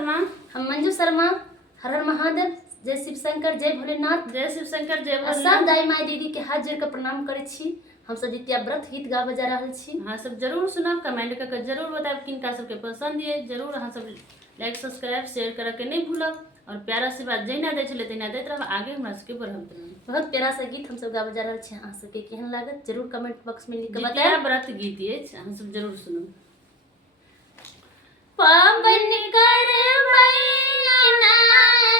शर्मा। हम मंजू शर्मा। हर हर महादेव। जय शिव शंकर, जय भोलेनाथ। जय शिव शंकर, जय भोलेनाथ। सब दाई माई दीदी के हाथ जोड़ के प्रणाम करे छी। हम सब जितिया व्रत गीत गावे जा रहल छी। हाँ सब जरूर सुनब, कमेंट करके जरूर बताएब किनका सबके पसंद ये। जरूर अहाँ सब लाइक सब्सक्राइब शेयर करे के नहीं भूलब। और प्यारा आशीर्वाद जहिना दै छले तहिना दैत रहब, आगे हमरा सबके बढ़त रहब। बहुत प्यारा सा गीत हम सब गावे जा रहल छी। अहाँ सबके केहन लागत जरूर कमेंट बॉक्स में लिख के जितिया बताएब। व्रत गीत ये, अहाँ सब जरूर सुनब। पावन करवैना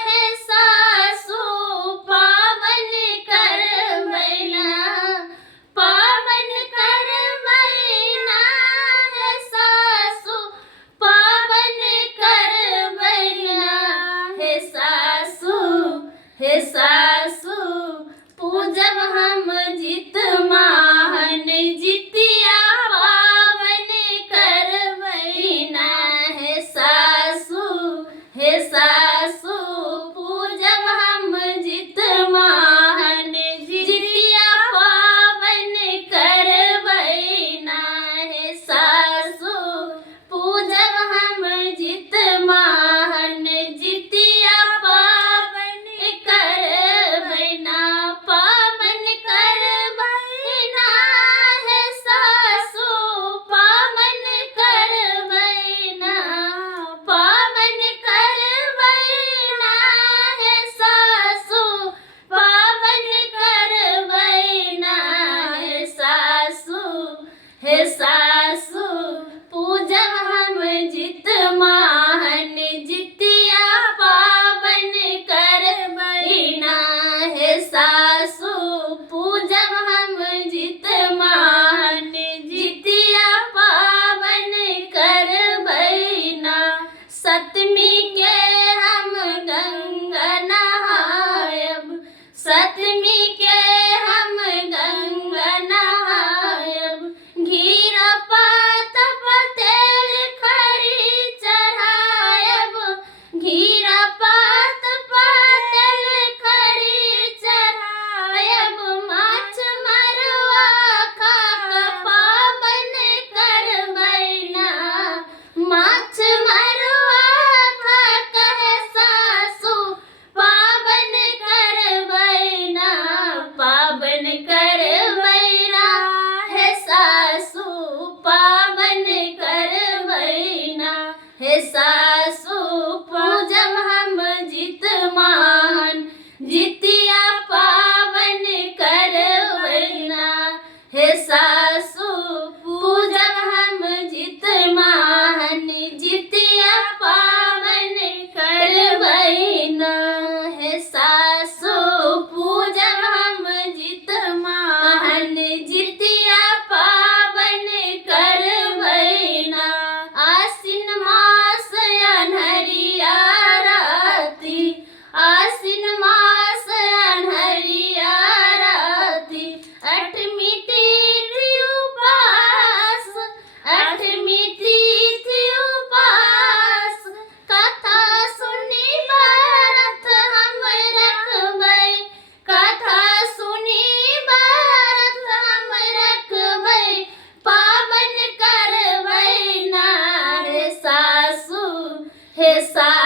है सासु, पावन करवैना, पावन करवैना है सासु, पावन करवैना है सासु, हे सासु। पूजब हम जित माहन जितिया पावन करवैना है सासु, हे सासु। पूजब हम जित माहन जितिया पावन करवैना है सासु, पूजब हम जित माहन जितिया पावन करवैना, पावन करवैना है सासु, पावन करवैना, पावन करवैना है सासु, पावन करवैना है सासु, हे सासु। पूजब हम जित माहन जितिया पावन करवैना है सासु, पूजब हम जित माहन जितिया पावन करवैना। सतमी के हम गंगा नहायब, सतमी के हम गंगा नहायब। घीरा पात पतेल खरी चढ़ायब, घीरा पात पतेल खरी चढ़ायब। माछ मरवा खाक पावन करवैना, माछ मरवा खाक है सासु, पावन करवैना, पावन करवैना है सासु, पावन करवैना है सासु। पूजब हम जित माहन जितिया पावन करवैना है सासु, पूजब हम जित माहन जितिया पावन करवैना है सासु, पूजब हम जित माहन जितिया पावन करवैना। आसिन मास अन्हरिया राति, आसिन मास अन्हरिया राति। अठमी तिथि उपास, अठमी तिथि उपास। कथा सुनी व्रत हम रखबै, कथा सुनी व्रत हम रखबै। पावन करवैना है सासु, हे सासु।